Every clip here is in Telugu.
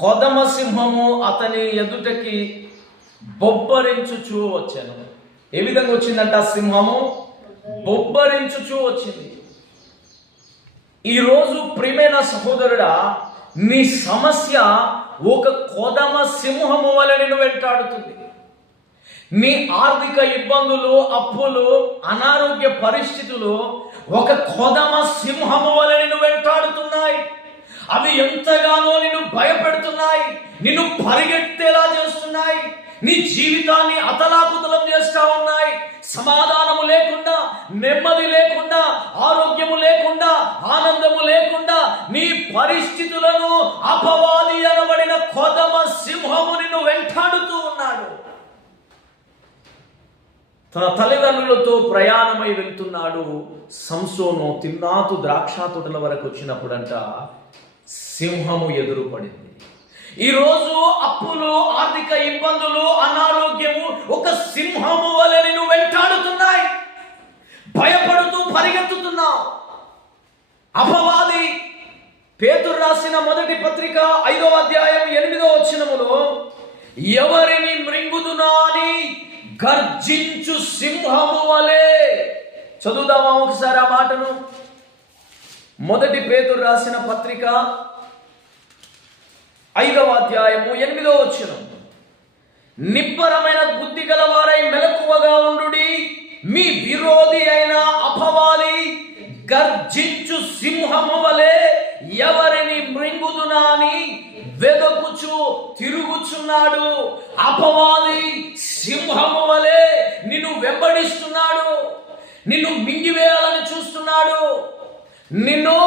కొదమ సింహము అతని ఎదుటకి బొబ్బరించుచూ వచ్చాను. ఏ విధంగా వచ్చిందంట? సింహము బొబ్బరించుచూ వచ్చింది. ఈరోజు ప్రియమైన సహోదరుడా, నీ సమస్య ఒక కొదమ సింహము వలె నిన్ను వెంటాడుతుంది. నీ ఆర్థిక ఇబ్బందులు, అప్పులు, అనారోగ్య పరిస్థితులు ఒక కొదమ సింహము వలె నిన్ను వెంటాడుతున్నాయి. అవి ఎంతగానో నిన్ను భయపెడుతున్నాయి, నిన్ను పరిగెత్తేలా చేస్తున్నాయి, నీ జీవితాన్ని అతలాకుతలం చేస్తా ఉన్నాయి. సమాధానము లేకుండా, నెమ్మది లేకుండా, ఆరోగ్యము లేకుండా, ఆనందము లేకుండా నీ పరిస్థితులను అపవాది అనబడిన కొదమ సింహము నిన్ను వెంటాడుతూ ఉన్నాడు. తన తల్లిదండ్రులతో ప్రయాణమై వెళ్తున్నాడు. సంసోను తిమ్నాతు ద్రాక్ష తోటల వరకు వచ్చినప్పుడంట సింహము ఎదురుపడింది. ఈరోజు అప్పులు, ఆర్థిక ఇబ్బందులు, అనారోగ్యము ఒక సింహము వలె నిన్ను వెంటాడుతున్నాయి. భయపడుతూ పరిగెత్తుతున్నావు. అపవాది పేతురు రాసిన మొదటి పత్రిక 5వ అధ్యాయం 8వ వచనములో ఎవరిని మృంగుదునా అని గర్జించు సింహము వలె. చదువుదామా ఒకసారి ఆ మాటను? మొదటి పేతురు రాసిన పత్రిక 5వ అధ్యాయము 8వ వచనం. నిబ్బరమైన బుద్ధి గలవారై మెలకువగా ఉండుడి, మీ విరోధి అయిన అపవాది గర్జించు సింహము వలె ఎవరిని మృంగుదునా అని వెదకుచు తిరుగుచున్నాడు. అపవాది సింహము వలె నిన్ను వెంబడిస్తున్నాడు, నిన్ను మింగివేయాలని చూస్తున్నాడు, నిన్ను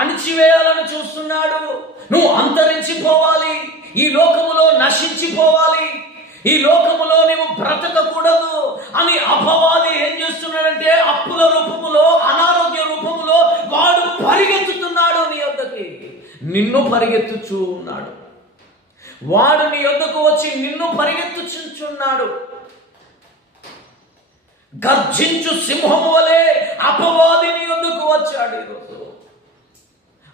అణిచివేయాలని చూస్తున్నాడు. నువ్వు అంతరించిపోవాలి, ఈ లోకములో నశించిపోవాలి, ఈ లోకములో నువ్వు బ్రతకకూడదు అని అపవాది ఏం చేస్తున్నాడంటే అప్పుల రూపములో, అనారోగ్య రూపములో వాడు పరిగెత్తుతున్నాడు నీ యొద్దకి. నిన్ను పరిగెత్తుచూ ఉన్నాడు. వాడు నీ యొద్దకు వచ్చి నిన్ను పరిగెత్తుచున్నాడు. గర్జించు సింహము వలె అపవాది నీ యొద్దకు వచ్చాడు. ఈరోజు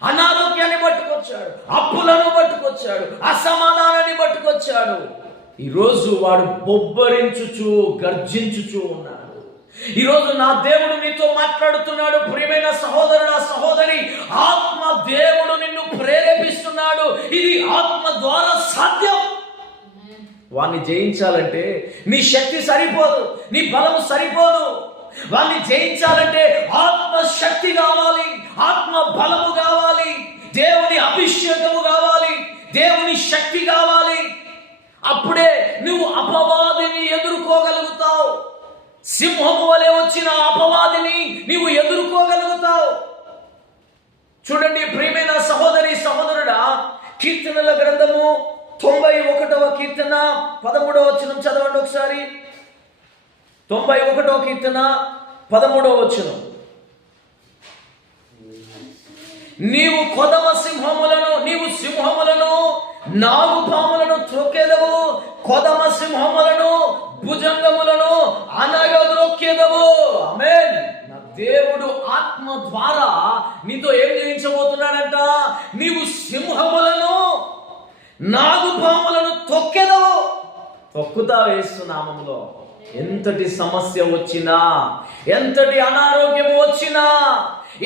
అనారోగ్యాన్ని పట్టుకొచ్చాడు, అప్పులను పట్టుకొచ్చాడు, అసమాధానాన్ని పట్టుకొచ్చాడు. ఈరోజు వాడు బొబ్బరించుచు గర్జించుచు ఉన్నాడు. ఈరోజు నా దేవుడు నీతో మాట్లాడుతున్నాడు. ప్రియమైన సహోదరుడా, సహోదరి, ఆత్మ దేవుడు నిన్ను ప్రేరేపిస్తున్నాడు. ఇది ఆత్మ ద్వారా సాధ్యం. వాణ్ణి జయించాలంటే నీ శక్తి సరిపోదు, నీ బలము సరిపోదు. వాణ్ణి జయించాలంటే ఆత్మ శక్తి కావాలి, ఆత్మ బలము కావాలి, దేవుని అభిషేకము కావాలి, దేవుని శక్తి కావాలి. అప్పుడే నువ్వు అపవాదిని ఎదుర్కోగలుగుతావు. సింహము వలె వచ్చిన అపవాదిని నీవు ఎదుర్కోగలుగుతావు. చూడండి ప్రియమైన సహోదరి, సహోదరుడా, కీర్తనల గ్రంథము 91వ కీర్తన 13వ వచనం చదవండి ఒకసారి. 91వ కీర్తన 13వ వచనం. నీవు కొదమ సింహములను, నీవు సింహములను, నాగుపాములను త్రొక్కేదవు, కొదమ సింహములను, భుజంగములను అనగదొక్కేదవు. ఆమేన్. నా దేవుడు ఆత్మ ద్వారా నీతో ఏం చేయించబోతున్నాడంట? నీవు సింహములను, నాగుపాములను తొక్కేదవు. తొక్కుతావు యేసు నామములో. ఎంతటి సమస్య వచ్చినా, ఎంతటి అనారోగ్యము వచ్చినా,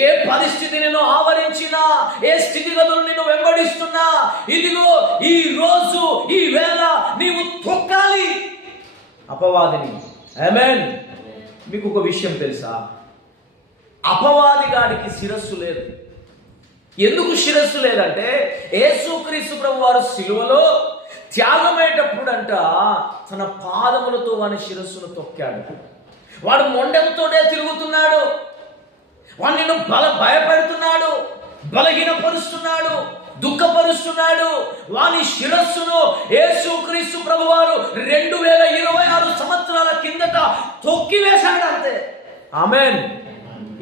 ఏ పరిస్థితి నిన్ను ఆవరించినా, ఏ స్థితిగతులు నిన్ను వెంబడిస్తున్నా, ఇదిగో ఈ రోజు, ఈ వేళ నీవు తొక్కాలి అపవాదిని. ఆమేన్. మీకు ఒక విషయం తెలుసా? అపవాది గాడికి శిరస్సు లేదు. ఎందుకు శిరస్సు లేదంటే యేసుక్రీస్తు ప్రభు వారు సిలువలో త్యాగమయ్యేటప్పుడంట తన పాదములతో వాని శిరస్సును తొక్కాడు. వాడు మొండెంతోనే తిరుగుతున్నాడు, వాడు నిన్ను భయపెడుతున్నాడు, బలహీనపరుస్తున్నాడు, దుఃఖపరుస్తున్నాడు. వాని శిరస్సును యేసుక్రీస్తు ప్రభువారు 2026 సంవత్సరాల కిందట తొక్కివేశాడు అంతే. ఆమేన్.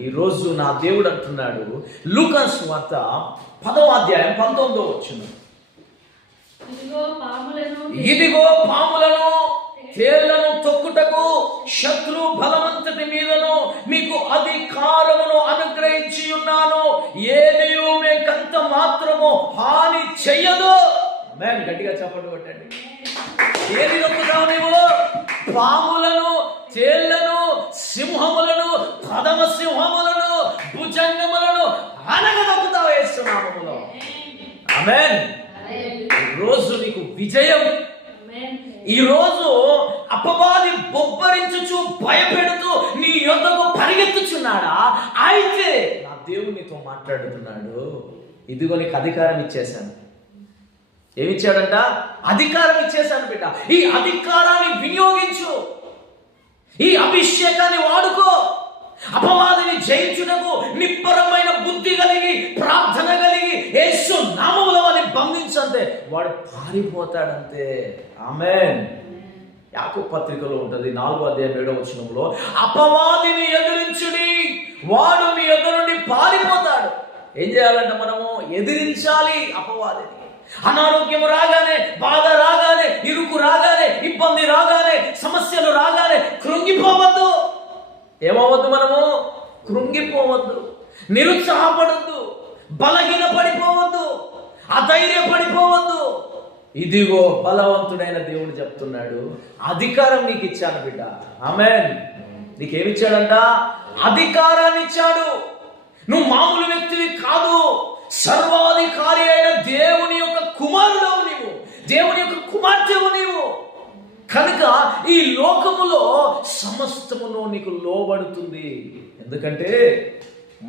ఈరోజు నా దేవుడు అంటున్నాడు, లూకా సువార్త 10వ అధ్యాయం 19వ వచనం. ఇదిగో పాములను తేళ్లను తొక్కుటకు శత్రు బలమంతటి మీదను మీకు అధికారమును అనుగ్రహించి ఉన్నాను, ఏదియు మీకంత మాత్రము హాని చెయ్యదు. ఆమేన్. గట్టిగా చప్పట్లు కొట్టండి. ఏది నొక్కుతావు నీవు? పాములను, తేళ్లను, సింహములను, కదమ సింహములను, భుజంగములను అనగదొక్కుతావు యేసు నామములో. ఆమేన్. రోజు నీకు విజయం. ఈ రోజు అపవాది బొబ్బరించుచు భయపెడుతూ నీ యొద్దకు పరిగెత్తుచున్నాడా? అయితే నా దేవుడు నీతో మాట్లాడుతున్నాడు. ఇదిగో నీకు అధికారం ఇచ్చేశాను. ఏమిచ్చాడంట? అధికారం ఇచ్చేశాను బిడ్డ. ఈ అధికారాన్ని వినియోగించు, ఈ అభిషేకాన్ని వాడుకో. అపవాదిని జయించుటకు నిబ్బరమైన బుద్ధి కలిగి, ప్రార్థన కలిగి యేసు నామములో వాడిని బంధించంతే వాడు పారిపోతాడంతే. ఆమేన్. యాకోబు పత్రికలో ఉంటుంది 4:7 అపవాదిని ఎదిరించుడి, వాడు మీ ఎదురు నుండి పారిపోతాడు. ఏం చేయాలంట? మనము ఎదిరించాలి అపవాదిని. అనారోగ్యం రాగానే, బాధ రాగానే, ఇరుకు రాగానే, ఇబ్బంది రాగానే, సమస్యలు రాగానే కృంగిపోవద్దు. ఏమవద్దు? మనము కృంగిపోవద్దు, నిరుత్సాహపడద్దు, బలహీన పడిపోవద్దు, అధైర్యపడిపోవద్దు. ఇదిగో బలవంతుడైన దేవుడు చెప్తున్నాడు, అధికారం నీకు ఇచ్చాను బిడ్డ. ఆమేన్. నీకేమిచ్చాడంట? అధికారాన్ని ఇచ్చాడు. నువ్వు మామూలు వ్యక్తివి కాదు, సర్వాధికారి అయిన దేవుని యొక్క కుమారుడవు నీవు, దేవుని యొక్క కుమార్తెవు నీవు. కనుక ఈ లోకములో సమస్తమును నీకు లోబడుతుంది. ఎందుకంటే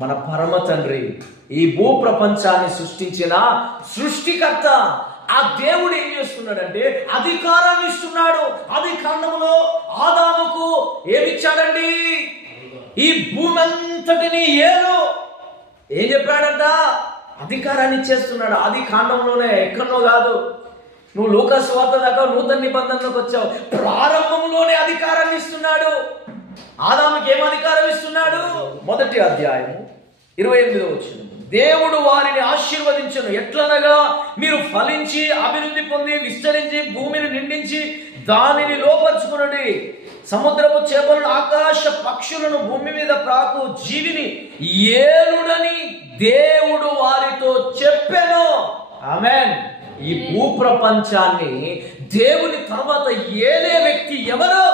మన పరమ తండ్రి, ఈ భూ ప్రపంచాన్ని సృష్టించిన సృష్టికర్త ఆ దేవుడు ఏం చేస్తున్నాడంటే అధికారాన్ని ఇస్తున్నాడు. ఆది కాండములో ఆదాముకు ఏమిచ్చాడండి? ఈ భూమి అంతటిని ఏలు. ఏం చెప్పాడంట? అధికారాన్ని ఇచ్చేస్తున్నాడు. ఆది కాండంలోనే, ఎక్కడో కాదు. నువ్వు లూకా సువార్త దాకా నూతన నిబంధనలోకి వచ్చావు. ప్రారంభంలోనే అధికారాన్ని ఇస్తున్నాడు. ఆదాముకి ఏం అధికారం ఇస్తున్నాడు? 1వ అధ్యాయము 28 దేవుడు వారిని ఆశీర్వదించను. ఎట్లనగా మీరు ఫలించి అభివృద్ధి పొంది విస్తరించి భూమిని నిండించి దానిని లోపరుచుకునండి. సముద్రపు చేపలను, ఆకాశ పక్షులను, భూమి మీద ప్రాకు జీవిని ఏలుడని దేవుడు వారితో చెప్పెను. ఆమేన్. ఈ భూ ప్రపంచాన్ని దేవుని తర్వాత ఏలే వ్యక్తి ఎవరు?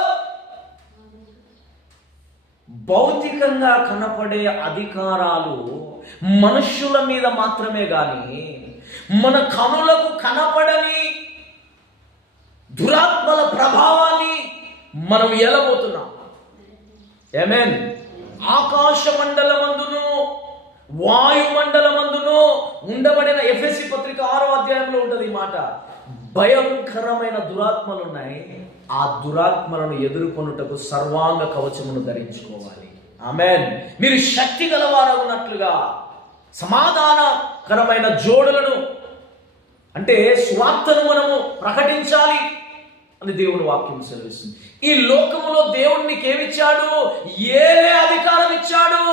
భౌతికంగా కనపడే అధికారాలు మనుష్యుల మీద మాత్రమే గాని మన కనులకు కనపడని దురాత్మల ప్రభావాన్ని మనం ఎలబోతున్నాం. ఆమేన్. ఆకాశ మండలమందును వాయుమండలమందును ఉండబడిన ఎఫెసీ పత్రిక 6వ అధ్యాయంలో ఉంటుంది ఈ మాట. భయంకరమైన దురాత్మలు ఉన్నాయి. ఆ దురాత్మలను ఎదుర్కొనుటకు సర్వాంగ కవచమును ధరించుకోవాలి. ఆమేన్. మీరు శక్తి గలవారగునట్లుగా సమాధానకరమైన జోడులను, అంటే స్వార్థను మనము ప్రకటించాలి అని దేవుని వాక్యం సెలవిస్తుంది. ఈ లోకములో దేవుడు నీకేమిచ్చాడు? ఏలే అధికారం ఇచ్చాడు.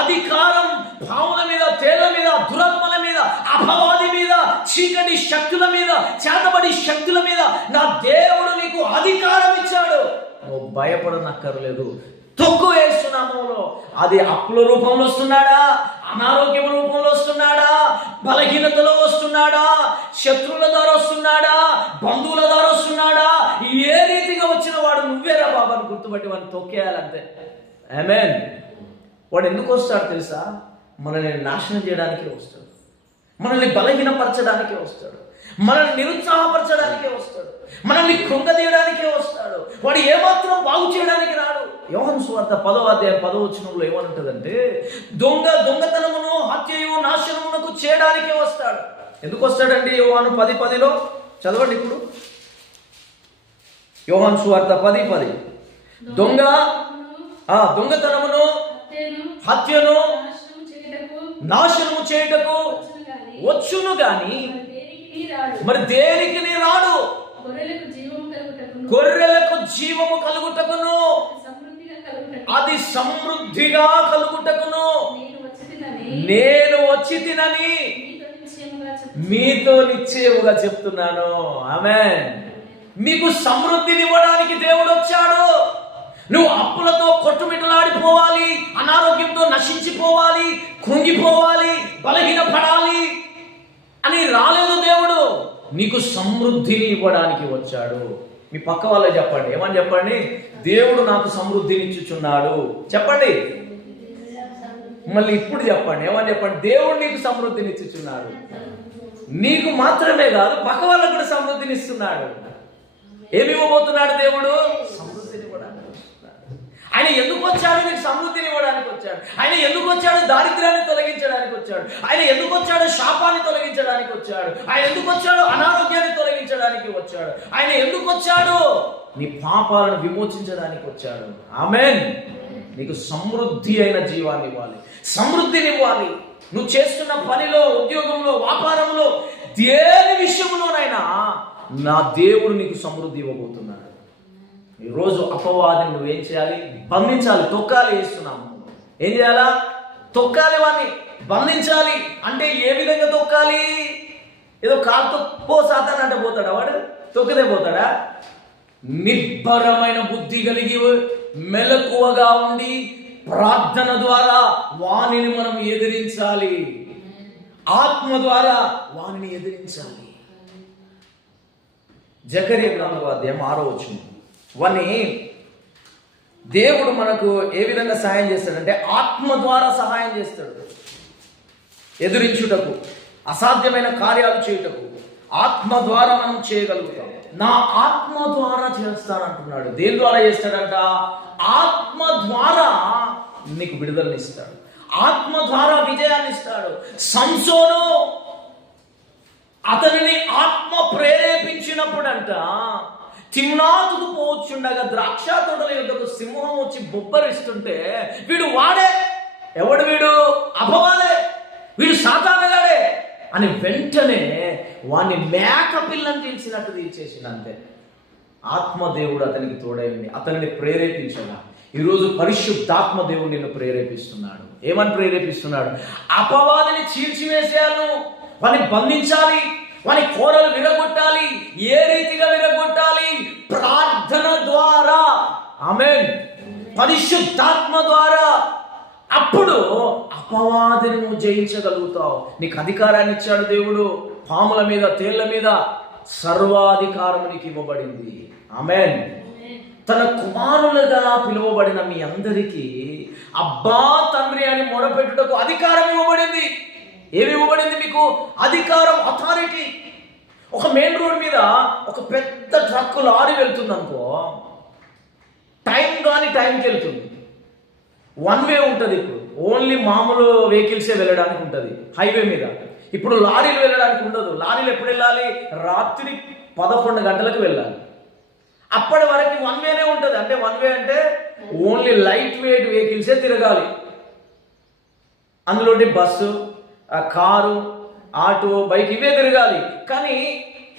అధికారం పాముల మీద, తేళ్ల మీద, దురాత్మల మీద, అపవాది మీద, చీకటి శక్తుల మీద, చేతబడి శక్తుల మీద నా దేవుడు నీకు అధికారం ఇచ్చాడు. నువ్వు భయపడనక్కర్లేదు. తొక్కు వేస్తున్నాములో. అది అప్పుల రూపంలో వస్తున్నాడా? అనారోగ్యం రూపంలో వస్తున్నాడా? బలహీనతలో వస్తున్నాడా? శత్రువుల ద్వారా వస్తున్నాడా? బంధువుల ద్వారా వస్తున్నాడా? ఏ రీతిగా వచ్చిన వాడు నువ్వేరా బాబాని గుర్తుపట్టి వాడిని తొక్కేయాలంతే. ఆమేన్. వాడు ఎందుకు వస్తాడు తెలుసా? మనల్ని నాశనం చేయడానికే వస్తాడు, మనల్ని బలహీనపరచడానికే వస్తాడు, మనల్ని నిరుత్సాహపరచడానికే వస్తాడు, మనల్ని కృంగదీయడానికే వస్తాడు. వాడు ఏమాత్రం బాగు చేయడానికి రాడు. యోహాను సువార్త 10వ అధ్యాయం 10వ వచనంలో ఏమంటుందంటే దొంగతనమును, హత్యయు, నాశనమునకు చేయడానికే వస్తాడు. ఎందుకు వస్తాడండి? యోహాను 10:10 చదవండి ఇప్పుడు. యోహాను సువార్త 10:10 దొంగతనమును, హత్యను, నాశనము చేయుటకు వచ్చును గాని మరి దేనికి నీ రాడు? గొర్రెలకు జీవము కలుగుటకును, అది సమృద్ధిగా కలుగుటకును నేను వచ్చి తినని మీతో నిశ్చయముగా చెప్తున్నాను. ఆమేన్. మీకు సమృద్ధినివ్వడానికి దేవుడు వచ్చాడు. నువ్వు అప్పులతో కొట్టుమిట్టలాడిపోవాలి, అనారోగ్యంతో నశించిపోవాలి, కృంగిపోవాలి, బలహీనపడాలి అని రాలేదు దేవుడు. నీకు సమృద్ధిని ఇవ్వడానికి వచ్చాడు. మీ పక్క వాళ్ళే చెప్పండి, ఏమని చెప్పండి? దేవుడు నాకు సమృద్ధిని ఇచ్చుచున్నాడు చెప్పండి. మళ్ళీ ఇప్పుడు చెప్పండి, ఏమని చెప్పండి? దేవుడు నీకు సమృద్ధిని ఇచ్చుచున్నాడు. నీకు మాత్రమే కాదు, పక్క వాళ్ళకు కూడా సమృద్ధిని ఇస్తున్నాడు. ఏమి ఇవ్వబోతున్నాడు దేవుడు? సమృద్ధిని ఇవ్వడానికి వస్తున్నాడు. ఆయన ఎందుకు వచ్చాడు? నీకు సమృద్ధిని ఇవ్వడానికి వచ్చాడు. ఆయన ఎందుకు వచ్చాడు? దారిద్ర్యాన్ని తొలగించడానికి వచ్చాడు. ఆయన ఎందుకు వచ్చాడు? శాపాన్ని తొలగించడానికి వచ్చాడు. ఆయన ఎందుకు వచ్చాడు? అనారోగ్యాన్ని తొలగించడానికి వచ్చాడు. ఆయన ఎందుకు వచ్చాడు? నీ పాపాలను విమోచించడానికి వచ్చాడు. ఆమేన్. నీకు సమృద్ధి అయిన జీవాన్ని ఇవ్వాలి, సమృద్ధిని ఇవ్వాలి. నువ్వు చేస్తున్న పనిలో, ఉద్యోగంలో, వ్యాపారంలో, దేని విషయంలోనైనా నా దేవుడు నీకు సమృద్ధి ఇవ్వబోతున్నాడు. ఈరోజు అపవాదిని నువ్వేం చేయాలి? బంధించాలి, తొక్కాలి. వేస్తున్నాము ఏం చేయాలా? తొక్కాలి, వాడిని బంధించాలి. అంటే ఏ విధంగా తొక్కాలి? ఏదో కాలుతో పో సాతాను అంటే పోతాడా వాడు? తొక్కదే పోతాడా? నిబ్బరమైన బుద్ధి కలిగి మెలకువగా ఉండి ప్రార్థన ద్వారా వానిని మనం ఎదిరించాలి. ఆత్మ ద్వారా వానిని ఎదిరించాలి. జకర్యా 4వ అధ్యాయం 6వ వచనం. వాని దేవుడు మనకు ఏ విధంగా సహాయం చేస్తాడంటే ఆత్మ ద్వారా సహాయం చేస్తాడు. ఎదురించుటకు, అసాధ్యమైన కార్యాలు చేయుటకు ఆత్మ ద్వారా మనం చేయగలుగుతాం. నా ఆత్మ ద్వారా చేస్తానంటున్నాడు. దేని ద్వారా చేస్తాడంట? ఆత్మ ద్వారా నీకు విడుదలనిస్తాడు, ఆత్మ ద్వారా విజయాన్ని ఇస్తాడు. సంసోను అతనిని ఆత్మ ప్రేరేపించినప్పుడంట తిమ్నాతుకు పోవచ్చుండగా ద్రాక్ష తోటల యొద్దకు సింహం వచ్చి బొబ్బరిస్తుంటే వీడు వాడే. ఎవడు వీడు? అపవాదే, వీడు సాతానుగాడే అని వెంటనే వాడిని మేక పిల్లని తీల్చినట్టు తీల్చేసిన. అంతే. ఆత్మదేవుడు అతనికి తోడైంది, అతనిని ప్రేరేపించగా. ఈరోజు పరిశుద్ధాత్మ దేవుడు నిన్ను ప్రేరేపిస్తున్నాడు. ఏమని ప్రేరేపిస్తున్నాడు? అపవాదిని చీల్చివేసేయాలను, వాడిని బంధించాలి, వాని కోరలు విరగొట్టాలి. ఏ రీతిగా విరగొట్టాలి? ప్రార్థన ద్వారా. ఆమేన్. పరిశుద్ధాత్మ ద్వారా. అప్పుడు అపవాదిని నువ్వు జయించగలుగుతావు. నీకు అధికారాన్ని ఇచ్చాడు దేవుడు. పాముల మీద, తేళ్ల మీద సర్వాధికారం నీకు ఇవ్వబడింది. ఆమేన్. తన కుమారులుగా పిలువబడిన మీ అందరికీ అబ్బా తండ్రి అని మొరపెట్టుటకు అధికారం ఇవ్వబడింది. ఏమి ఇవ్వబడింది మీకు? అధికారం, అథారిటీ. ఒక మెయిన్ రోడ్ మీద ఒక పెద్ద ట్రక్, లారీ వెళ్తుంది అనుకో, టైంకి వెళ్తుంది. వన్ వే ఉంటుంది. ఇప్పుడు ఓన్లీ మామూలు వెహికల్సే వెళ్ళడానికి ఉంటుంది హైవే మీద. ఇప్పుడు లారీలు వెళ్ళడానికి ఉండదు. లారీలు ఎప్పుడు వెళ్ళాలి? రాత్రి 11 గంటలకు వెళ్ళాలి. అప్పటి వరకు వన్ వేనే ఉంటుంది. అంటే వన్ వే అంటే ఓన్లీ లైట్ వెయిట్ వెహికల్సే తిరగాలి. అందులో బస్సు, కారు, ఆటో, బైక్ ఇవే తిరగాలి. కానీ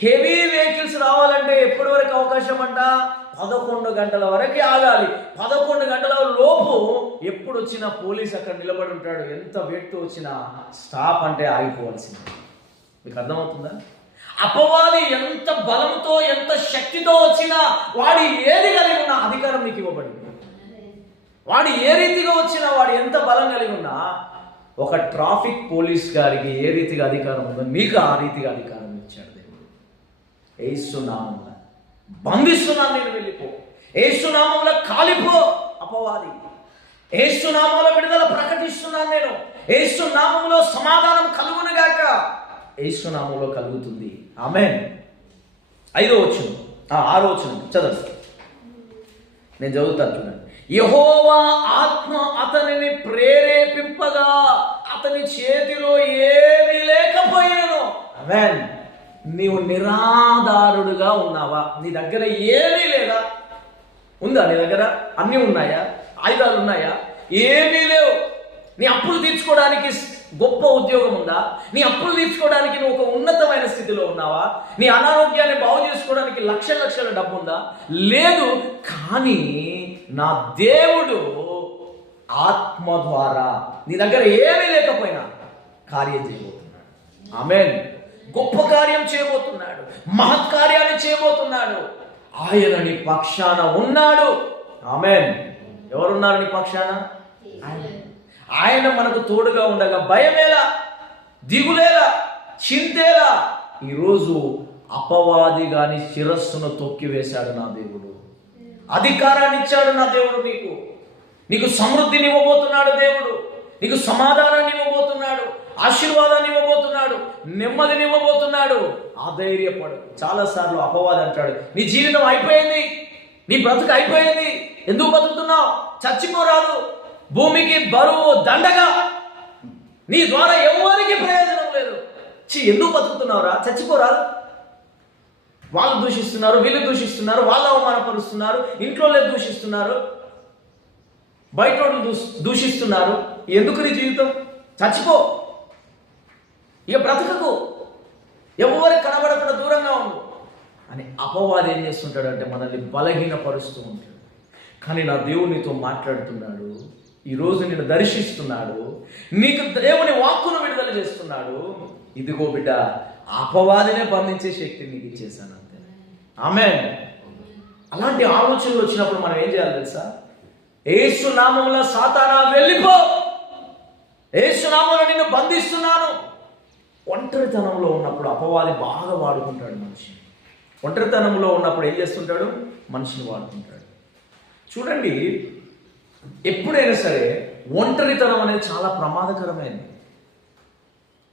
హెవీ వెహికల్స్ రావాలంటే ఎప్పటి వరకు అవకాశం అంట? 11 గంటల వరకు ఆగాలి. 11 గంటల లోపు ఎప్పుడు వచ్చినా పోలీస్ అక్కడ నిలబడి ఉంటాడు. ఎంత వెయిట్ వచ్చినా స్టాప్ అంటే ఆగిపోవాల్సింది. మీకు అర్థమవుతుందా? అపవాది ఎంత బలంతో, ఎంత శక్తితో వచ్చినా వాడి ఏది కలిగి ఉన్నా అధికారం నీకు ఇవ్వబడింది. వాడు ఏ రీతిగా వచ్చినా, వాడు ఎంత బలం కలిగి ఉన్నా, ఒక ట్రాఫిక్ పోలీస్ గారికి ఏ రీతిగా అధికారం ఉందో నీకు ఆ రీతిగా అధికారం ఇచ్చాడు దేవుడు. యేసు నామములో బంధిస్తున్నాను, నేను వెళ్ళిపో. యేసు నామములో కాలిపో అపవాది. యేసు నామములో విడుదల ప్రకటిస్తున్నాను నేను. యేసు నామములో సమాధానం కలుగునుగాక. యేసు నామములో కలుగుతుంది. ఆమేన్. 5వ వచనం, 6వ వచనం చదవండి. నేను చదువుతాను చూడండి. యెహోవా ఆత్మ అతనిని ప్రేరేపింపగా అతని చేతిలో ఏమీ లేకపోయినను. ఆమేన్. నీవు నిరాధారుడుగా ఉన్నావా? నీ దగ్గర ఏమీ లేదా? ఉందా నీ దగ్గర? అన్నీ ఉన్నాయా? ఆయుధాలు ఉన్నాయా? ఏమీ లేవు. నీ అప్పులు తీర్చుకోవడానికి గొప్ప ఉద్యోగం ఉందా? నీ అప్పులు తీర్చుకోవడానికి నువ్వు ఒక ఉన్నతమైన స్థితిలో ఉన్నావా? నీ అనారోగ్యాన్ని బాగు చేసుకోవడానికి లక్షల డబ్బు ఉందా? లేదు. కానీ నా దేవుడు ఆత్మ ద్వారా నీ దగ్గర ఏమీ లేకపోయినా కార్యం చేయబోతున్నాడు. ఆమేన్. గొప్ప కార్యం చేయబోతున్నాడు, మహత్కార్యాన్ని చేయబోతున్నాడు. ఆయన నీ పక్షాన ఉన్నాడు. ఆమేన్. ఎవరున్నారు నీ పక్షాన? ఆయన మనకు తోడుగా ఉండగా భయమేలా, దిగులేలా, చింతేలా. ఈరోజు అపవాది గాని శిరస్సును తొక్కివేశాడు నా దేవుడు. అధికారాన్ని ఇచ్చాడు నా దేవుడు. నీకు సమృద్ధిని ఇవ్వబోతున్నాడు దేవుడు. నీకు సమాధానాన్ని ఇవ్వబోతున్నాడు, ఆశీర్వాదాన్ని ఇవ్వబోతున్నాడు, నెమ్మదిని ఇవ్వబోతున్నాడు. ఆధైర్యపడు. చాలాసార్లు అపవాది అంటాడు, నీ జీవితం అయిపోయింది, నీ బ్రతుకు అయిపోయింది, ఎందుకు బతుకుతున్నావు, చచ్చిపోరాదు, భూమికి బరువు దండగా, నీ ద్వారా ఎవరికి ప్రయోజనం లేదు, ఎందుకు బతుకుతున్నావురా, చచ్చిపోరాదు. వాళ్ళు దూషిస్తున్నారు, వీళ్ళు దూషిస్తున్నారు, వాళ్ళు అవమానపరుస్తున్నారు, ఇంట్లో దూషిస్తున్నారు, బయట దూషిస్తున్నారు, ఎందుకు నీ జీవితం, చచ్చిపో, ఇక బ్రతకకు, ఎవరికి కనబడకుండా దూరంగా ఉండు అని అపవాది ఏం చేస్తుంటాడు అంటే మనల్ని బలహీనపరుస్తూ ఉంటాడు. కానీ నా దేవుడు నీతో మాట్లాడుతున్నాడు, ఈరోజు నిన్ను దర్శిస్తున్నాడు, నీకు దేవుని వాక్కును విడుదల చేస్తున్నాడు. ఇదిగో బిడ్డ, అపవాదినే బంధించే శక్తి నీకు ఇచ్చేసాను అంతే. ఆమేన్. అలాంటి ఆలోచనలు వచ్చినప్పుడు మనం ఏం చేయాలి తెలుసా? యేసు నామములో సాతానా వెళ్ళిపో, యేసు నామములో నిన్ను బంధిస్తున్నాను. ఒంటరితనంలో ఉన్నప్పుడు అపవాది బాగా వాడుకుంటాడు మనిషిని. ఒంటరితనంలో ఉన్నప్పుడు ఏం చేస్తుంటాడు? మనిషిని వాడుకుంటాడు. చూడండి, ఎప్పుడైనా సరే ఒంటరితనం అనేది చాలా ప్రమాదకరమైనది.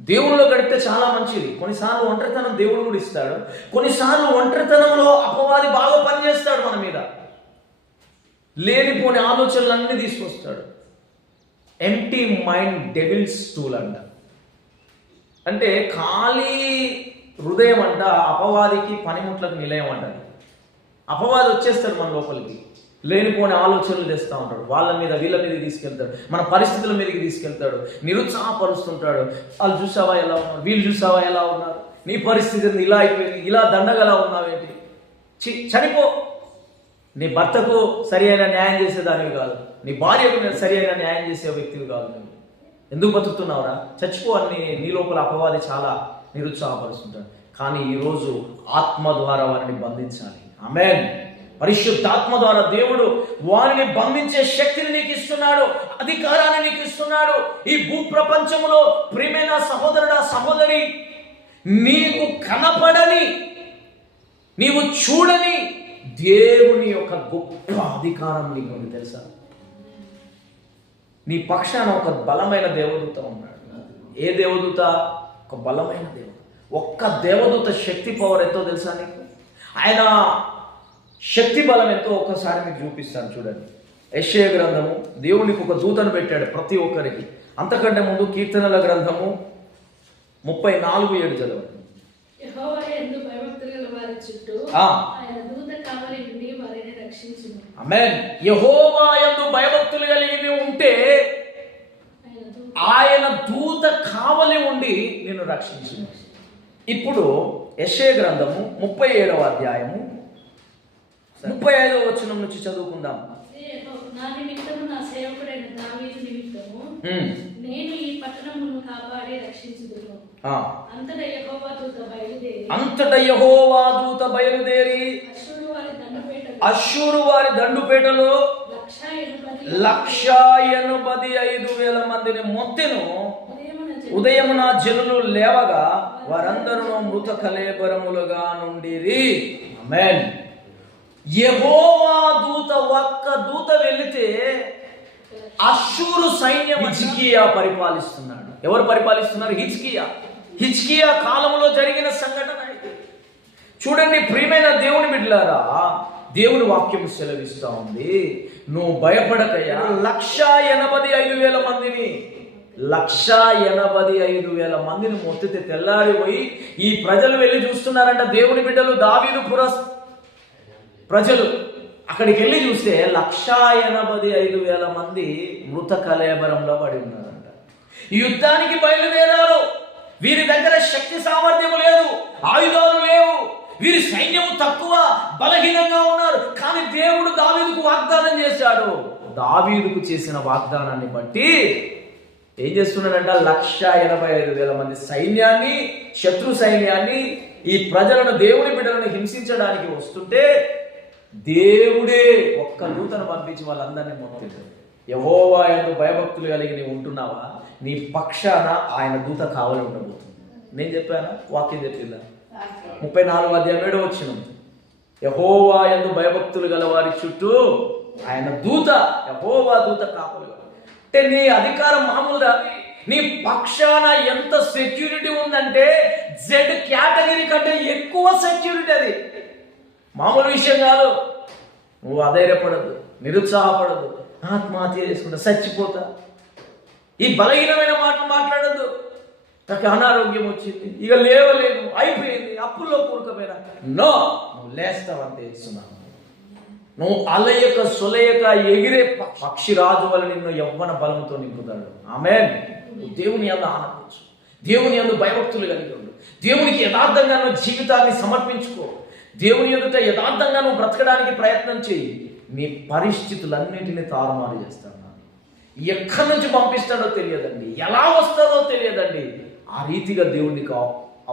దేవునిలో గడిపితే చాలా మంచిది. కొన్నిసార్లు ఒంటరితనం దేవుడు కూడా ఇస్తాడు. కొన్నిసార్లు ఒంటరితనంలో అపవాది బాగా పనిచేస్తాడు మన మీద. లేనిపోని ఆలోచనలన్నీ తీసుకొస్తాడు. ఎంప్టీ మైండ్ డెవిల్స్ టూల్ అంట. అంటే ఖాళీ హృదయం అంట అపవాదికి పనిముట్లకు నిలయం అంటారు. అపవాది వచ్చేస్తాడు మన లోపలికి, లేనిపోని ఆలోచనలు తెస్తూ ఉంటాడు, వాళ్ళ మీద వీళ్ళ మీద తీసుకెళ్తాడు, మన పరిస్థితుల మీదకి తీసుకెళ్తాడు, నిరుత్సాహపరుస్తుంటాడు. వాళ్ళు చూసావా ఎలా ఉన్నారు, వీళ్ళు చూసావా ఎలా ఉన్నారు, నీ పరిస్థితి ఇలా అయిపోయింది, ఇలా దండగలా ఉన్నావేంటి, చనిపో. నీ భర్తకు సరి అయిన న్యాయం చేసేదానివి కాదు, నీ భార్యకు సరి అయిన న్యాయం చేసే వ్యక్తివి కాదు. నువ్వు ఎందుకు బతుకుతున్నావురా, చచ్చిపో అని నీ లోపల అపవాది చాలా నిరుత్సాహపరుస్తుంటాడు. కానీ ఈరోజు ఆత్మ ద్వారా వారిని బంధించాలి. ఆమేన్. పరిశుద్ధాత్మ ద్వారా దేవుడు వారిని బంధించే శక్తిని నీకు ఇస్తున్నాడు, అధికారాన్ని నీకు ఇస్తున్నాడు. ఈ భూప్రపంచంలో ప్రియమైన సహోదరుడా, సహోదరి, నీకు కనపడని, నీవు చూడని దేవుని యొక్క గొప్ప అధికారం నీకు ఉంది తెలుసా? నీ పక్షాన ఒక బలమైన దేవదూత ఉన్నాడు. ఏ దేవదూత? ఒక బలమైన దేవదూత. ఒక్క దేవదూత శక్తి పవర్ ఎంతో తెలుసా నీకు? ఆయన శక్తి బలం ఎంతో ఒక్కసారి మీకు చూపిస్తాను చూడండి. యెషయా గ్రంథము, దేవునికి ఒక దూతను పెట్టాడు ప్రతి ఒక్కరికి. అంతకంటే ముందు కీర్తనల గ్రంథము 34:7 చదవండి. యెహోవా యందు భయభక్తులు గల వారి చుట్టూ ఆయన దూత కావలి ఉండి వారిని రక్షించును. ఆమేన్. యెహోవా యందు భయభక్తులు కలిగి ఉంటే ఆయన దూత కావలి ఉండి నిన్ను రక్షించును. ఇప్పుడు యెషయా గ్రంథము 37వ అధ్యాయము 35వ వచనం నుంచి చదువుకుందాం. నా నిమిత్తము, నా సేవకుడైన దావీదు నిమిత్తము నేను ఈ పట్టణమును కాపాడి రక్షించుదును. అంతటా యెహోవా దూత బయలుదేరి అష్షూరు వారి దండుపేటలో 185,000 మందిని మొత్తెను. ఉదయమున జనులు లేవగా వారందరూ మృత కళేబరములుగా నుండిరి. ఆమేన్. యెహోవా దూత, ఒక్క దూత వెళితే అష్షూరు సైన్యం హిజ్కియా పరిపాలిస్తున్నాడు. ఎవరు పరిపాలిస్తున్నారు? హిజ్కియా కాలంలో జరిగిన సంఘటన ఇది. చూడండి ప్రియమైన దేవుని బిడ్డలారా, దేవుని వాక్యం సెలవిస్తా ఉంది, నువ్వు భయపడకయ్యా. 185,000 మందిని 185,000 మందిని మొత్తితే తెల్లారిపోయి ఈ ప్రజలు వెళ్ళి చూస్తున్నారంట. దేవుని బిడ్డలు, దావీదు ప్రజలు అక్కడికి వెళ్ళి చూస్తే 185,000 మంది మృత కళేబరంలో పడి ఉన్నారంట. ఈ యుద్ధానికి బయలుదేరారు. వీరి దగ్గర శక్తి సామర్థ్యం లేదు, ఆయుధాలు లేవు, వీరి సైన్యము తక్కువ, బలహీనంగా ఉన్నారు. కానీ దేవుడు దావీదుకు వాగ్దానం చేశాడు. దావీదుకు చేసిన వాగ్దానాన్ని బట్టి ఏం చేస్తున్నాడంట? 185,000 మంది సైన్యాన్ని, శత్రు సైన్యాన్ని, ఈ ప్రజలను, దేవుని బిడ్డలను హింసించడానికి వస్తుంటే దేవుడే ఒక్క దూతను పంపించి వాళ్ళందరినీ మొత్తం. యెహోవా యందు భయభక్తులు కలిగి నీవు ఉంటున్నావా, నీ పక్షాన ఆయన దూత కావలి ఉండబోతుంది. నేను చెప్పానా, వాక్యం చెప్పిందా? 34వ అధ్యాయం 7వ వచనం, యెహోవా యందు భయభక్తులు గల వారి చుట్టూ ఆయన దూత, యెహోవా దూత కాపలి. అంటే నీ అధికారం మామూలుగా, నీ పక్షాన ఎంత సెక్యూరిటీ ఉందంటే జెడ్ కేటగిరీ కంటే ఎక్కువ సెక్యూరిటీ. అది మామూలు విషయం కాదు. నువ్వు అధైర్యపడదు, నిరుత్సాహపడదు, ఆత్మహత్య చేసుకుంటా, చచ్చిపోతా, ఈ బలహీనమైన మాటలు మాట్లాడద్దు. నాకు అనారోగ్యం వచ్చింది, ఇక లేవలేను, అయిపోయింది, అప్పుల్లో కూరుకపోయినా, నో, నువ్వు లేస్తావు అంతే. ఇస్తున్నాను, నువ్వు అలయక సొలయక ఎగిరే పక్షిరాజు వల్ల నిన్ను యవ్వన బలంతో నింపుతాడు. ఆమేన్. దేవుని యందు ఆనందించు, దేవుని యందు భయభక్తులు కలిగి ఉండు, దేవునికి యథార్థంగా నువ్వు జీవితాన్ని సమర్పించుకో, దేవుని ఎదుట యథార్థంగా నువ్వు బ్రతకడానికి ప్రయత్నం చేయి. నీ పరిస్థితులన్నింటినీ తారుమారు చేస్తాడు. ఎక్కడి నుంచి పంపిస్తాడో తెలియదండి, ఎలా వస్తుందో తెలియదండి. ఆ రీతిగా దేవునికి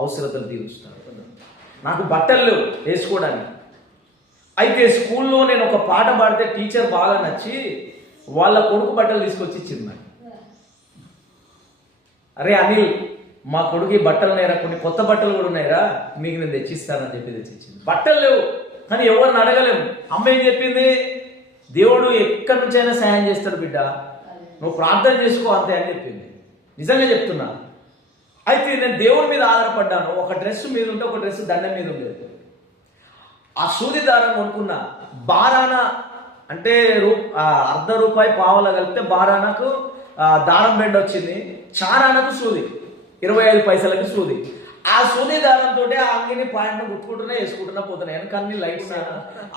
అవసరతలు తీరుస్తాడు. నాకు బట్టలు వేసుకోవడానికి, అయితే స్కూల్లో నేను ఒక పాట పాడితే టీచర్ బాగా నచ్చి వాళ్ళ కొడుకు బట్టలు తీసుకొచ్చి ఇచ్చింది నాకు. అరే అనిల్, మా కొడుకు బట్టలు నేరా, కొన్ని కొత్త బట్టలు కూడా ఉన్నాయిరా, మీకు నేను తెచ్చిస్తానని చెప్పి తెచ్చిచ్చింది. బట్టలు లేవు కానీ ఎవరిని అడగలేము. అమ్మ ఏం చెప్పింది, దేవుడు ఎక్కడి నుంచైనా సాయం చేస్తాడు బిడ్డ, నువ్వు ప్రార్థన చేసుకో అంతే అని చెప్పింది. నిజంగా చెప్తున్నా. అయితే నేను దేవుడి మీద ఆధారపడ్డాను. ఒక డ్రెస్ మీద ఉంటే ఒక డ్రెస్ దండం మీద ఉండేది. ఆ సూది దారం కొనుక్కున్నా, బారానా అంటే ₹1.5 పావలా కలిపితే బారానకు దారం బెండ్ వచ్చింది, చారానకు సూది, 25 పైసలకి సూది. ఆ సూది దారంతో ఆ అంగిని పాయింట్ గుట్టుకుంటున్నా వేసుకుంటున్నా పోతున్నా. వెనకన్ని లైట్స్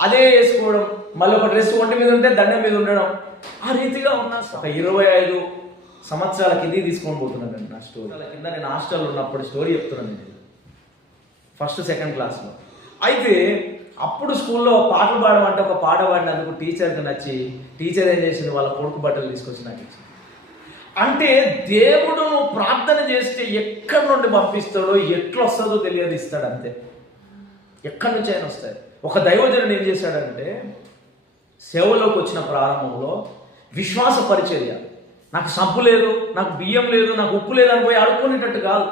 అదే వేసుకోవడం, మళ్ళీ ఒక డ్రెస్ ఒంటి మీద ఉంటే దండం మీద ఉండడం, ఆ రీతిగా ఉన్నా. ఒక 25 సంవత్సరాల కింద తీసుకొని పోతున్నాను నేను. నా స్టోరీ కింద నేను హాస్టల్లో ఉన్నప్పుడు స్టోరీ చెప్తున్నాను నేను, 1st 2nd క్లాస్లో. అయితే అప్పుడు స్కూల్లో పాటలు పాడమంటే ఒక పాట పాడినందుకు టీచర్కి నచ్చి టీచర్ ఏం చేసింది, వాళ్ళ కొడుకు బట్టలు తీసుకొచ్చి నాకు ఇచ్చింది. అంటే దేవుడు నువ్వు ప్రార్థన చేస్తే ఎక్కడి నుండి పంపిస్తాడో, ఎట్లా వస్తుందో తెలియదు, ఇస్తాడు అంతే. ఎక్కడి నుంచి అయినా వస్తాయి. ఒక దైవజనుడు ఏం చేశాడంటే, సేవలోకి వచ్చిన ప్రారంభంలో విశ్వాస పరిచర్య, నాకు సబ్బు లేదు, నాకు బియ్యం లేదు, నాకు ఉప్పు లేదు అని పోయి అడుక్కునేటట్టు కాదు.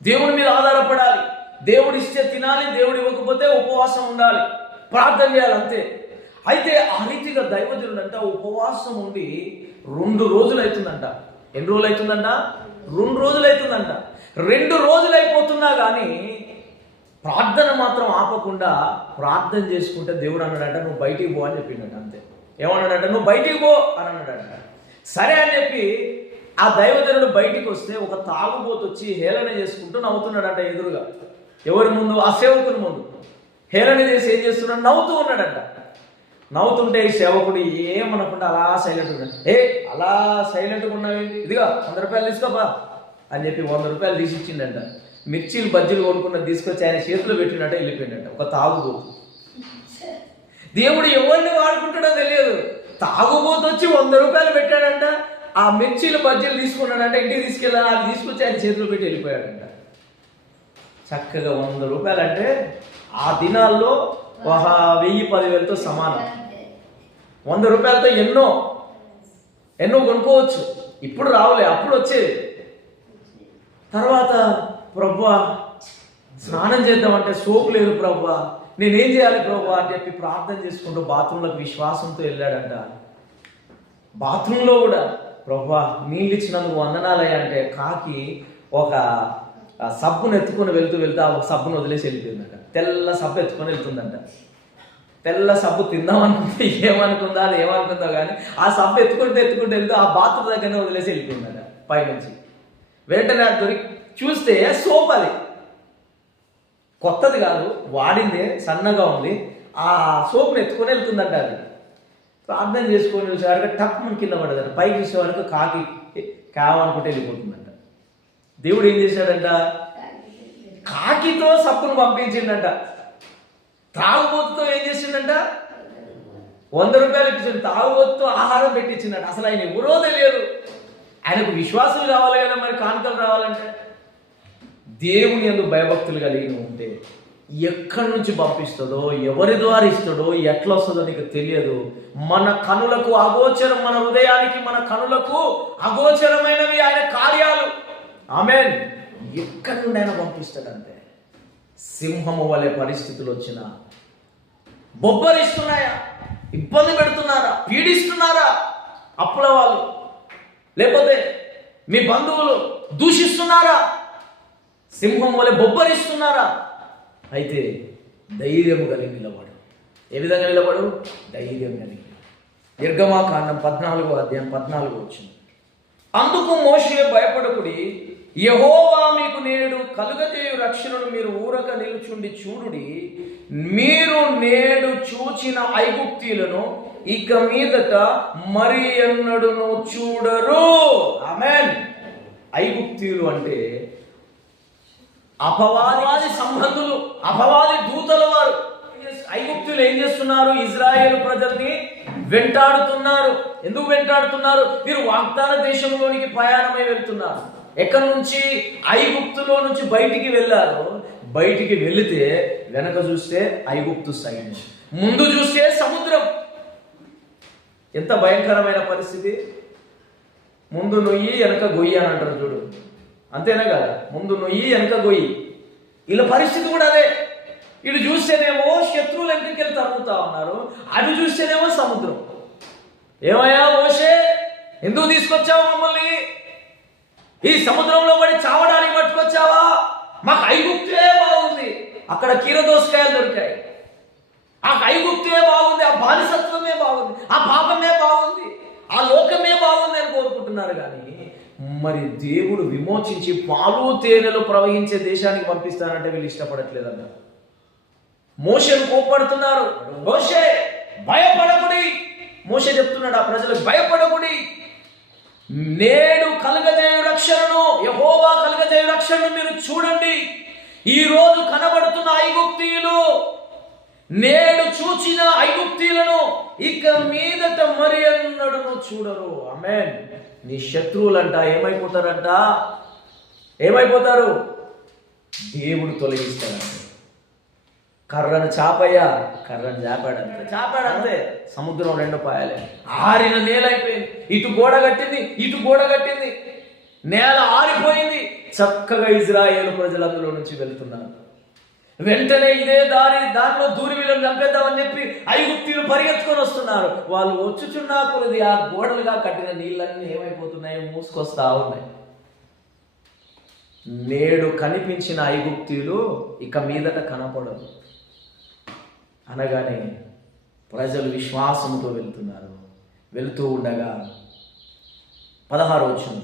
దేవుడి మీద ఆధారపడాలి, దేవుడు ఇస్తే తినాలి, దేవుడు ఇవ్వకపోతే ఉపవాసం ఉండాలి, ప్రార్థన చేయాలి అంతే. అయితే ఆ రీతిగా దైవజనుడు అంట ఉపవాసం ఉండి 2 రోజులు అవుతుందంట. ఎన్ని రోజులు అవుతుందంట? 2 రోజులు అవుతుందంట. 2 రోజులు అయిపోతున్నా కానీ ప్రార్థన మాత్రం ఆపకుండా ప్రార్థన చేసుకుంటే దేవుడు అన్నాడంట, నువ్వు బయటికి పో అని చెప్పిండట. అంతే. ఏమన్నాడంట, నువ్వు బయటికి పో అని అన్నాడంట. సరే అని చెప్పి ఆ దైవజనుడు బయటికి వస్తే ఒక తాగుబోతు వచ్చి హేళన చేసుకుంటూ నవ్వుతున్నాడంట ఎదురుగా. ఎవరి ముందు? ఆ సేవకుని ముందు. హేళన చేసి ఏం చేస్తున్నాడు, నవ్వుతూ ఉన్నాడంట. నవ్వుతుంటే ఈ సేవకుడు ఏమనకుండా అలా సైలెంట్ ఉన్నాడు. అలా సైలెంట్గా ఉన్నావేంటి, ఇదిగా ₹100 తీసుకోపా అని చెప్పి ₹100 తీసి ఇచ్చిండంట. మిర్చీలు బజ్జీలు కొనుక్కున్న తీసుకొచ్చి ఆయన చేతిలో పెట్టినట్టే వెళ్ళిపోయిందంట. ఒక తాగుబోతు. దేవుడు ఎవరిని వాడుకుంటాడో తెలియదు. తాగుబోతు వచ్చి ₹100 పెట్టాడంట. ఆ మిర్చీలు బజ్జీలు తీసుకున్నాడంట, ఇంటికి తీసుకెళ్ళాలి, అది తీసుకొచ్చి ఆయన చేతిలో పెట్టి వెళ్ళిపోయాడంట. చక్కగా ₹100 అంటే ఆ దినాల్లో 1000-10,000తో సమానం. ₹100తో ఎన్నో కొనుక్కోవచ్చు. ఇప్పుడు రావులే, అప్పుడు వచ్చేది. తర్వాత ప్రభువా స్నానం చేద్దామంటే సోపు లేదు ప్రభువా, నేనేం చేయాలి ప్రభువా అని చెప్పి ప్రార్థన చేసుకుంటూ బాత్రూంలోకి విశ్వాసంతో వెళ్ళాడంట. బాత్రూంలో కూడా ప్రభువా నీళ్ళు ఇచ్చినందుకు వందనాలయ్యా అంటే కాకి ఒక సబ్బును ఎత్తుకొని వెళ్తూ ఆ సబ్బును వదిలేసి వెళ్ళిపోయిందంట. తెల్ల సబ్బు ఎత్తుకొని వెళ్తుందంట. తెల్ల సబ్బు తిందామనుకుంటే ఏమనుకుందా అది ఏమనుకుందా కానీ ఆ సబ్బు ఎత్తుకుంటూ వెళ్తూ ఆ బాత్రూమ్ దగ్గరనే వదిలేసి వెళ్ళిపోయిందంట పైనుంచి. వెంటనే దొరికి చూస్తే సోప్, అది కొత్తది కాదు, వాడిందే, సన్నగా ఉంది. ఆ సోప్ని ఎత్తుకొని వెళ్తుందంట. అది ప్రార్థన చేసుకొని చూసేవాడికి టప్ మన కింద పడదంట. పైకి చూసేవాడికి కాకి కావనుకుంటే వెళ్ళిపోతుందంట. దేవుడు ఏం చేశాడంట, కాకితో సప్పును పంపించిందంట. తాగుబోతుతో ఏం చేసిందంట, ₹100 ఇచ్చింది. తాగుబోతుతో ఆహారం పెట్టించిందంట. అసలు ఆయన ఎవరో తెలియదు. ఆయనకు విశ్వాసులు కావాలి కదా మరి, కానుకలు రావాలంటే. దేవుని యందు భయభక్తులు కలిగి ఉంటే ఎక్కడి నుంచి పంపిస్తుందో, ఎవరి ద్వారా ఇస్తాడో, ఎట్లా వస్తుందో నీకు తెలియదు. మన కనులకు అగోచరం, మన హృదయానికి, మన కనులకు అగోచరమైనవి ఆయన కార్యాలు. ఆమేన్. ఎక్కడి నుండి ఆయన పంపిస్తాడంటే, సింహము వలె పరిస్థితులు వచ్చినా, బొబ్బరిస్తున్నాయా, ఇబ్బంది పెడుతున్నారా, పీడిస్తున్నారా అప్పుల వాళ్ళు, లేకపోతే మీ బంధువులు దూషిస్తున్నారా, సింహం వలె బొబ్బరిస్తున్నారా, అయితే ధైర్యం కలిగి నిలబడు. ఏ విధంగా నిలబడు? ధైర్యం కలిగి. నిర్గమాకాండం 14వ అధ్యాయం 14 వచ్చింది. అందుకు మోషే భయపడకుడి, యెహోవా మీకు నేడు కలుగజేయు రక్షణను మీరు ఊరక నిలుచుండి చూడుడి. మీరు నేడు చూచిన ఐగుప్తీయులను ఇక మీదట మరి ఎన్నడూను చూడరు. ఆమేన్. ఐగుప్తీయులు అంటే అపవాది సంబంధులు, అపవాది దూతల వారు. ఐగుప్తులు ఏం చేస్తున్నారు? ఇజ్రాయేలు ప్రజల్ని వెంటాడుతున్నారు. ఎందుకు వెంటాడుతున్నారు? మీరు వాగ్దాన దేశంలోనికి ప్రయాణమై వెళ్తున్నారు. ఎక్కడి నుంచి? ఐగుప్తులో నుంచి బయటికి వెళ్ళారు. బయటికి వెళితే వెనక చూస్తే ఐగుప్తు సైన్యం, ముందు చూస్తే సముద్రం. ఎంత భయంకరమైన పరిస్థితి! ముందు నొయ్యి వెనక గొయ్యి అని అంటారు చూడు, అంతేనా కదా? ముందు నొయ్యి వెనక గొయ్యి. వీళ్ళ పరిస్థితి కూడా అదే. ఇటు చూస్తేనేమో శత్రువులు ఎంపికలు తరుగుతా ఉన్నారు, అటు చూస్తేనేమో సముద్రం. ఏమయ్యా మోషే, ఎందుకు తీసుకొచ్చావు మమ్మల్ని? ఈ సముద్రంలో పడి చావడానికి పట్టుకొచ్చావా? మాకు ఐగుప్తే బాగుంది, అక్కడ కీరదోసకాయలు దొరికాయి. ఆ ఐగుప్తే బాగుంది, ఆ బానిసత్వమే బాగుంది, ఆ పాపమే బాగుంది, ఆ లోకమే బాగుంది అని కోరుకుంటున్నారు. కానీ మరి దేవుడు విమోచించి పాలు తేనెలు ప్రవహించే దేశానికి పంపిస్తానంటే వీళ్ళు ఇష్టపడట్లేదన్న. మోషేను కోప్పడుతున్నారు. మోషే భయపడకుడి. మోషే చెప్తున్నాడు ఆ ప్రజలకు, భయపడకుడి, నేడు కలుగజేయు రక్షణను, యెహోవా కలుగజేయు రక్షణను మీరు చూడండి. ఈ రోజు కనబడుతున్న ఐగుప్తీయులు, నేడు చూచిన ఐగుప్తీయులను ఇక మీదట మరి ఎన్నడూను చూడరు. ఆమేన్. నీ శత్రువులంట ఏమైపోతారంట? ఏమైపోతారు? దేవుడు తొలగిస్తాడంట. కర్రను చాపయ్యా, కర్రను చాపాడంతే. సముద్రం 2 పాయలే, ఆరిన నేల అయిపోయింది. ఇటు గోడ కట్టింది, ఇటు గోడ కట్టింది, నేల ఆరిపోయింది. చక్కగా ఇజ్రాయేలు ప్రజలు అందులో నుంచి వెళ్తున్నారు. వెంటనే ఇదే దారిలో దూరి వీళ్ళని చంపేద్దామని చెప్పి ఐగుప్తీయులు పరిగెత్తుకొని వస్తున్నారు. వాళ్ళు వచ్చుచున్నా కొలది ఆ గోడలుగా కట్టిన నీళ్ళన్నీ ఏమైపోతున్నాయి? మూసుకొస్తా ఉన్నాయి. నేడు కనిపించిన ఐగుప్తీయులు ఇక మీదట కనపడదు అనగానే ప్రజలు విశ్వాసంతో వెళ్తున్నారు. వెళ్తూ ఉండగా 16 వచనం,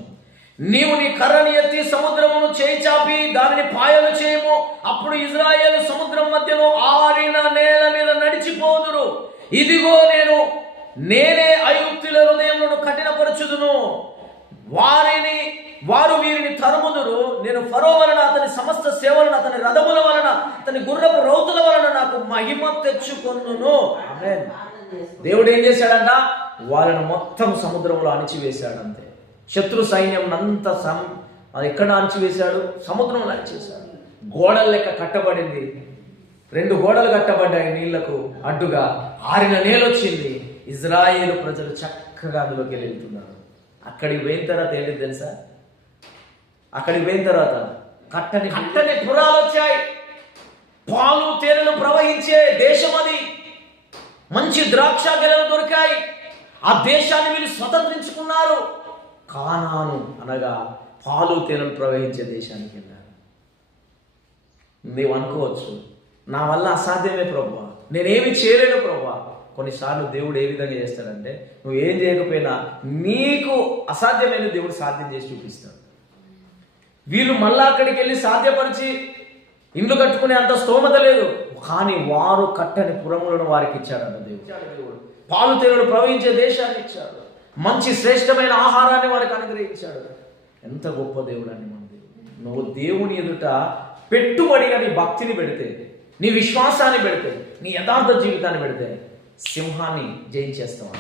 నీవు నీ కర్రని ఎత్తి సముద్రమును చేయి చాపి దానిని పాయలు చేయము, అప్పుడు ఇజ్రాయేలు సముద్రం మధ్యలో ఆరిన నేల మీద నడిచిపోదురు. ఇదిగో నేనే ఐగుప్తుల హృదయములను కఠినపరచుదును, వారు వీరిని తరుముదురు. నేను ఫరో వలన, అతని సమస్త సేవలను, అతని రథముల వలన, అతని గుర్రపు రౌతుల వలన నాకు మహిమ తెచ్చుకొన్నును. ఆమేన్. దేవుడు ఏం చేశాడంట? వాళ్ళను మొత్తం సముద్రంలో అణిచివేశాడంతే. శత్రు సైన్యం అంతా అది ఎక్కడ అణిచివేశాడు? సముద్రంలో అణిచివేశాడు. గోడల లెక్క కట్టబడింది. 2 గోడలు కట్టబడ్డాయి నీళ్లకు అడ్డుగా. ఆరిన నేలొచ్చింది. ఇజ్రాయేలు ప్రజలు చక్కగా అందులోకి వెళ్తున్నారు. అక్కడికి పోయిన తర్వాత ఏంటి తెలుసా? అక్కడికి పోయిన తర్వాత కట్టని పురాలు వచ్చాయి. పాలు తేనెలు ప్రవహించే దేశం అది. మంచి ద్రాక్ష గెలలు దొరికాయి. ఆ దేశాన్ని వీళ్ళు స్వతంత్రించుకున్నారు. కానాను అనగా పాలు తేనెలు ప్రవహించే దేశానికి వెళ్ళారు. నీవు అనుకోవచ్చు, నా వల్ల అసాధ్యమే ప్రభువా, నేనేమి చేయలేను ప్రభువా. కొన్నిసార్లు దేవుడు ఏ విధంగా చేస్తాడంటే, నువ్వు ఏం చేయకపోయినా నీకు అసాధ్యమైన దేవుడు సాధ్యం చేసి చూపిస్తాడు. వీళ్ళు మళ్ళా అక్కడికి వెళ్ళి సాధ్యపరిచి ఇల్లు కట్టుకునే అంత స్తోమత లేదు, కానీ వారు కట్టని పురములను వారికి ఇచ్చాడంట దేవుడు. పాలు తేనెలు ప్రవహించే దేశాన్ని ఇచ్చాడు. మంచి శ్రేష్టమైన ఆహారాన్ని వారికి అనుగ్రహించాడు. ఎంత గొప్ప దేవుడు అని మన దేవుడు. నువ్వు దేవుని ఎదుట పెట్టుబడిగా నీ భక్తిని పెడితే, నీ విశ్వాసాన్ని పెడితే, నీ యథార్థ జీవితాన్ని పెడితే సింహాన్ని జయించేస్తావు,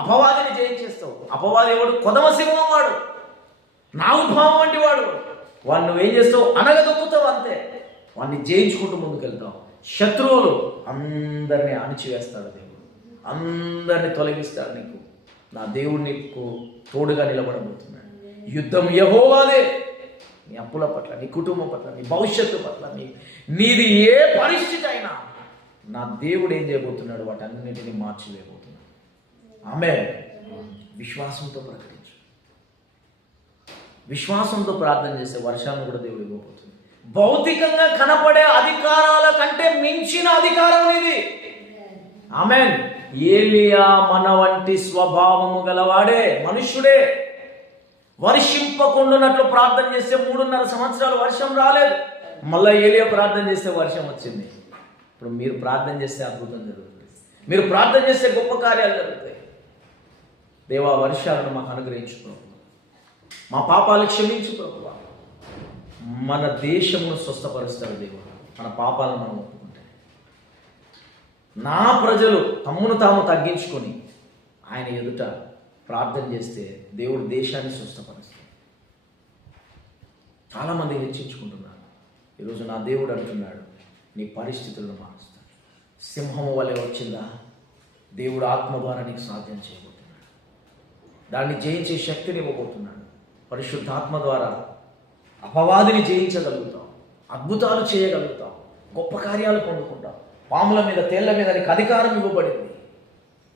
అపవాదిని జయించేస్తావు. అపవాది ఎవడు? కొదమ సింహం వాడు, నాగుపాము వంటి వాడు. నువ్వేం చేస్తావు? అనగదొక్కుతావు అంతే. వాడిని జయించుకుంటూ ముందుకెళ్తాం. శత్రువులు అందరినీ అణిచివేస్తాడు దేవుడు, అందరినీ తొలగిస్తాడు. నా దేవుడు నీకు తోడుగా నిలబడబోతున్నాడు. యుద్ధం యెహోవాదే. నీ అప్పుల పట్ల, నీ కుటుంబం పట్ల, నీ భవిష్యత్తు పట్ల, నీది ఏ పరిస్థితి అయినా నా దేవుడు ఏం చేయబోతున్నాడు, వాటన్నిటిని మార్చివేయబోతున్నాడు. ఆమేన్. విశ్వాసంతో ప్రకటించు. విశ్వాసంతో ప్రార్థన చేస్తే వర్షాలను కూడా దేవుడు ఇవ్వబోతుంది. భౌతికంగా కనపడే అధికారాల కంటే మించిన అధికారం ఇది. ఆమేన్. ఏలియా మన వంటి స్వభావము గలవాడే, మనుష్యుడే. వర్షింపకుండానట్లు ప్రార్థన చేస్తే 3.5 సంవత్సరాలు వర్షం రాలేదు. మళ్ళీ ఏలియా ప్రార్థన చేస్తే వర్షం వచ్చింది. ఇప్పుడు మీరు ప్రార్థన చేస్తే అద్భుతం జరుగుతుంది. మీరు ప్రార్థన చేస్తే గొప్ప కార్యాలు జరుగుతాయి. దేవా, వర్షాలను మాకు అనుగ్రహించు ప్రభువా, మా పాపాలు క్షమించు ప్రభువా. మన దేశమును స్వస్థపరుస్తాడు దేవుడు మన పాపాలను మనం ఒప్పుకుంటే. నా ప్రజలు తమ్మును తాము తగ్గించుకొని ఆయన ఎదుట ప్రార్థన చేస్తే దేవుడు దేశాన్ని స్వస్థపరుస్తాడు. చాలామంది హెచ్చించుకుంటున్నారు. ఈరోజు నా దేవుడు అంటున్నాడు, నీ పరిస్థితులను మారుస్తాడు. సింహము వలె వచ్చిందా, దేవుడు ఆత్మ ద్వారా నీకు సాధ్యం చేయబోతున్నాడు. దాన్ని జయించే శక్తిని ఇవ్వబోతున్నాడు. పరిశుద్ధాత్మ ద్వారా అపవాదిని జయించగలుగుతాం, అద్భుతాలు చేయగలుగుతాం, గొప్ప కార్యాలు పొందుకుంటాం. పాముల మీద, తేళ్ల మీద నీకు అధికారం ఇవ్వబడింది.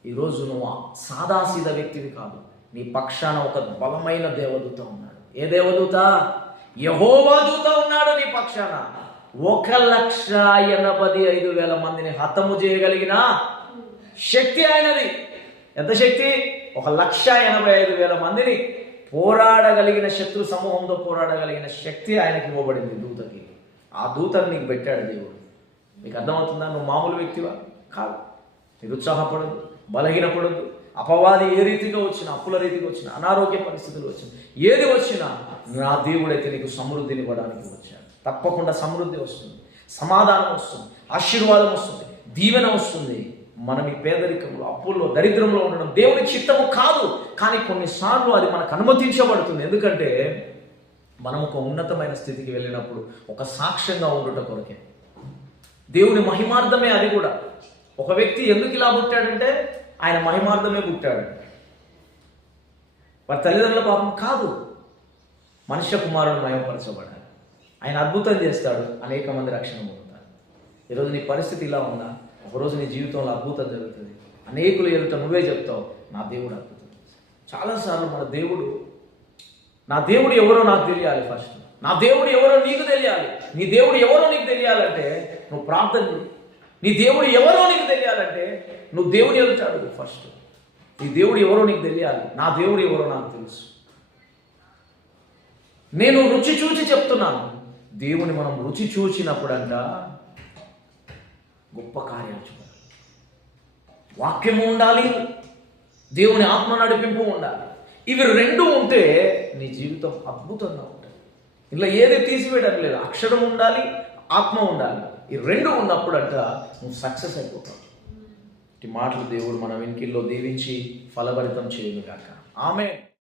ఈరోజు నువ్వు సాదాసీదా వ్యక్తివి కాదు. నీ పక్షాన ఒక బలమైన దేవదూత ఉన్నాడు. ఏ దేవదూత? యెహోవా దూత ఉన్నాడు నీ పక్షాన. 1,85,000 మందిని హతము చేయగలిగిన శక్తి ఆయనది. ఎంత శక్తి? 1,85,000 మందిని పోరాడగలిగిన, శత్రు సమూహంతో పోరాడగలిగిన శక్తి ఆయనకి ఇవ్వబడింది దూతకి. ఆ దూతను నీకు పెట్టాడు దేవుడు. నీకు అర్థమవుతుందా? నువ్వు మామూలు వ్యక్తివా కాదు. నిరుత్సాహపడదు, బలహీనపడద్దు. అపవాది ఏ రీతిగా వచ్చినా, అప్పుల రీతిగా వచ్చినా, అనారోగ్య పరిస్థితులు వచ్చినా, ఏది వచ్చినా నా దేవుడైతే నీకు సమృద్ధిని ఇవ్వడానికి వచ్చాడు. తప్పకుండా సమృద్ధి వస్తుంది, సమాధానం వస్తుంది, ఆశీర్వాదం వస్తుంది, దీవెన వస్తుంది. మనం ఈ పేదరికంలో, అప్పుల్లో, దరిద్రంలో ఉండడం దేవుని చిత్తము కాదు. కానీ కొన్నిసార్లు అది మనకు అనుమతించబడుతుంది. ఎందుకంటే మనం ఒక ఉన్నతమైన స్థితికి వెళ్ళినప్పుడు ఒక సాక్ష్యంగా ఉండుట కొరకే. దేవుని మహిమార్థమే అది కూడా. ఒక వ్యక్తి ఎందుకు ఇలా పుట్టాడంటే ఆయన మహిమార్థమే పుట్టాడు. వారి తల్లిదండ్రుల పాపం కాదు. మనుష్య కుమారుడు మహిమపరచబడాలి. ఆయన అద్భుతం చేస్తాడు, అనేక మంది రక్షణ పొందుతారు. ఈరోజు నీ పరిస్థితి ఇలా ఉందా? ఒకరోజు నీ జీవితంలో అద్భుతం జరుగుతుంది. అనేకులు ఎదుట నువ్వే చెప్తావు, నా దేవుడు అద్భుతం చేస్తాడు. చాలాసార్లు నా దేవుడు ఎవరో నాకు తెలియాలి. ఫస్ట్ నా దేవుడు ఎవరో నీకు తెలియాలి. నీ దేవుడు ఎవరో నీకు తెలియాలంటే నువ్వు ప్రార్థన చేయి. నీ దేవుడు ఎవరో నీకు తెలియాలంటే నువ్వు దేవుడు ఎదుట అడుగు. ఫస్ట్ నీ దేవుడు ఎవరో నీకు తెలియాలి. నా దేవుడు ఎవరో నాకు తెలుసు. నేను రుచి చూచి చెప్తున్నాను. దేవుని మనం రుచి చూచినప్పుడంట గొప్ప కార్యాలు చూడాలి. వాక్యము ఉండాలి, దేవుని ఆత్మ నడిపింపు ఉండాలి. ఇవి రెండు ఉంటే నీ జీవితం అద్భుతంగా ఉంటుంది. ఇలా ఏది తీసివేయడం లేదు. అక్షరం ఉండాలి, ఆత్మ ఉండాలి. ఈ రెండు ఉన్నప్పుడు అంట నువ్వు సక్సెస్ అయిపోతావు. ఈ మాటలు దేవుడు మన వెనుకల్లో దీవించి ఫలభరితం చేయను గాక. ఆమేన్.